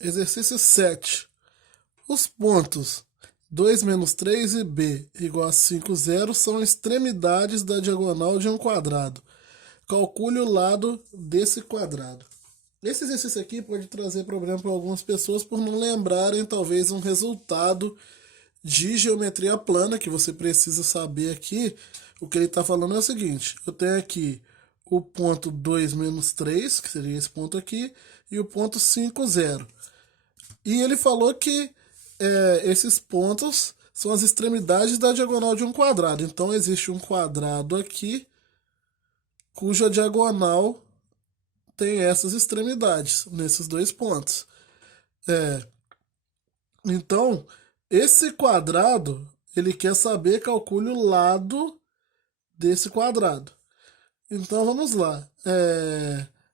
Exercício 7. Os pontos 2 menos 3 e b igual a 5, 0 são extremidades da diagonal de um quadrado. Calcule o lado desse quadrado. Esse exercício aqui pode trazer problema para algumas pessoas por não lembrarem talvez um resultado de geometria plana que você precisa saber aqui. O que ele está falando é o seguinte: eu tenho aqui o ponto 2 menos 3, que seria esse ponto aqui, e o ponto 5, 0. E ele falou que esses pontos são as extremidades da diagonal de um quadrado. Então existe um quadrado aqui cuja diagonal tem essas extremidades, nesses dois pontos. Então, esse quadrado, ele quer saber, calcule o lado desse quadrado. Então vamos lá.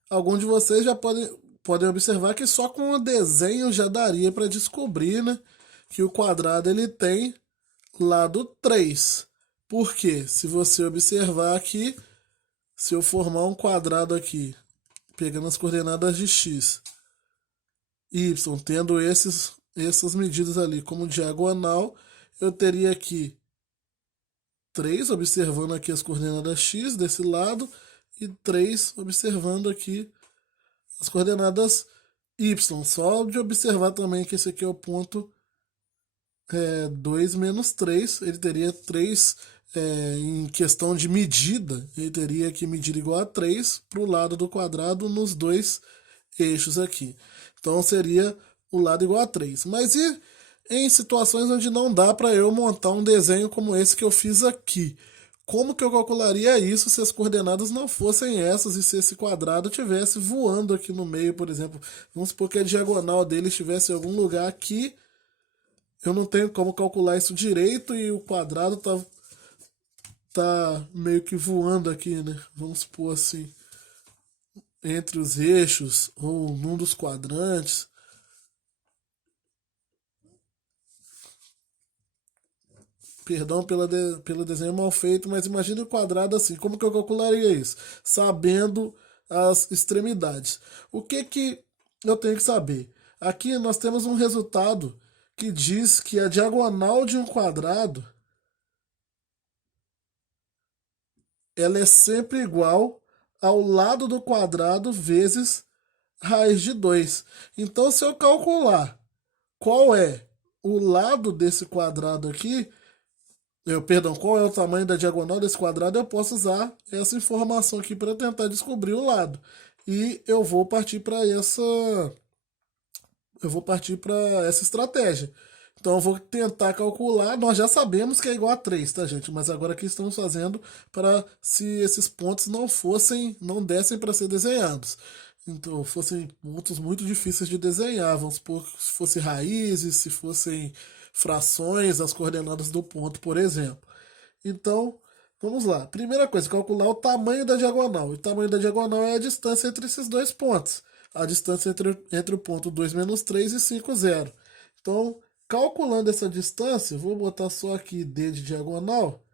Alguns de vocês já podem observar que só com o desenho já daria para descobrir, né, que o quadrado ele tem lado 3. Por quê? Se você observar aqui, se eu formar um quadrado aqui, pegando as coordenadas de x, y, tendo essas medidas ali como diagonal, eu teria aqui 3, observando aqui as coordenadas x desse lado, e 3 observando aqui as coordenadas y. Só de observar também que esse aqui é o ponto 2 menos 3, ele teria 3 em questão de medida, ele teria que medir igual a 3 para o lado do quadrado nos dois eixos aqui. Então seria o lado igual a 3. Mas e em situações onde não dá para eu montar um desenho como esse que eu fiz aqui? Como que eu calcularia isso se as coordenadas não fossem essas e se esse quadrado estivesse voando aqui no meio, por exemplo? Vamos supor que a diagonal dele estivesse em algum lugar aqui. Eu não tenho como calcular isso direito e o quadrado tá meio que voando aqui, né? Vamos supor assim, entre os eixos ou num dos quadrantes. Perdão pelo desenho mal feito, mas imagine o quadrado assim. Como que eu calcularia isso? Sabendo as extremidades. O que eu tenho que saber? Aqui nós temos um resultado que diz que a diagonal de um quadrado ela é sempre igual ao lado do quadrado vezes raiz de 2. Então, se eu calcular qual é o lado desse quadrado aqui, perdão, qual é o tamanho da diagonal desse quadrado, eu posso usar essa informação aqui para tentar descobrir o lado. E eu vou partir para essa estratégia. Então eu vou tentar calcular, nós já sabemos que é igual a 3, tá, gente? Mas agora aqui estamos fazendo para se esses pontos não dessem para ser desenhados. Então, fossem pontos muito difíceis de desenhar, vamos supor que se fossem raízes, se fossem frações, as coordenadas do ponto, por exemplo. Então, vamos lá. Primeira coisa, calcular o tamanho da diagonal. O tamanho da diagonal é a distância entre esses dois pontos. A distância entre o ponto 2 menos 3 e 5, 0. Então, calculando essa distância, vou botar só aqui d de diagonal.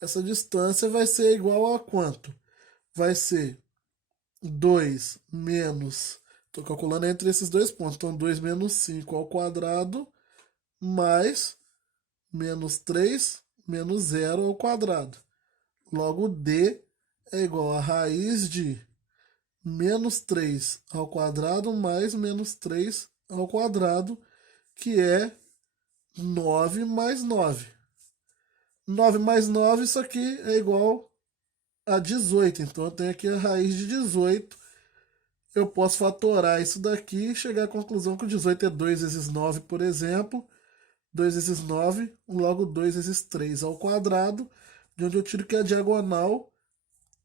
Essa distância vai ser igual a quanto? Vai ser 2 menos... Estou calculando entre esses dois pontos. Então, 2 menos 5 ao quadrado mais menos 3 menos 0 ao quadrado. Logo, d é igual a raiz de menos 3 ao quadrado mais menos 3 ao quadrado, que é 9 mais 9. 9 mais 9, isso aqui é igual a 18. Então, eu tenho aqui a raiz de 18. Eu posso fatorar isso daqui e chegar à conclusão que o 18 é 2 vezes 9, por exemplo. 2 vezes 9, logo 2 vezes 3 ao quadrado, de onde eu tiro que é a diagonal,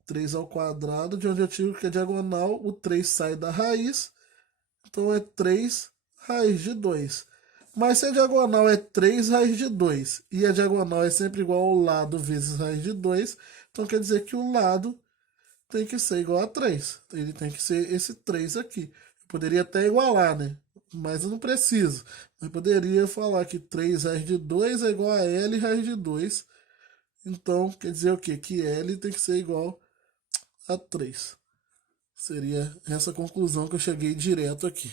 3 ao quadrado, de onde eu tiro que é a diagonal, o 3 sai da raiz, então é 3 raiz de 2. Mas se a diagonal é 3 raiz de 2 e a diagonal é sempre igual ao lado vezes raiz de 2, então quer dizer que o lado tem que ser igual a 3. Ele tem que ser esse 3 aqui. Eu poderia até igualar, né? Mas eu não preciso. Eu poderia falar que 3 raiz de 2 é igual a L raiz de 2. Então, quer dizer o quê? Que L tem que ser igual a 3. Seria essa conclusão que eu cheguei direto aqui.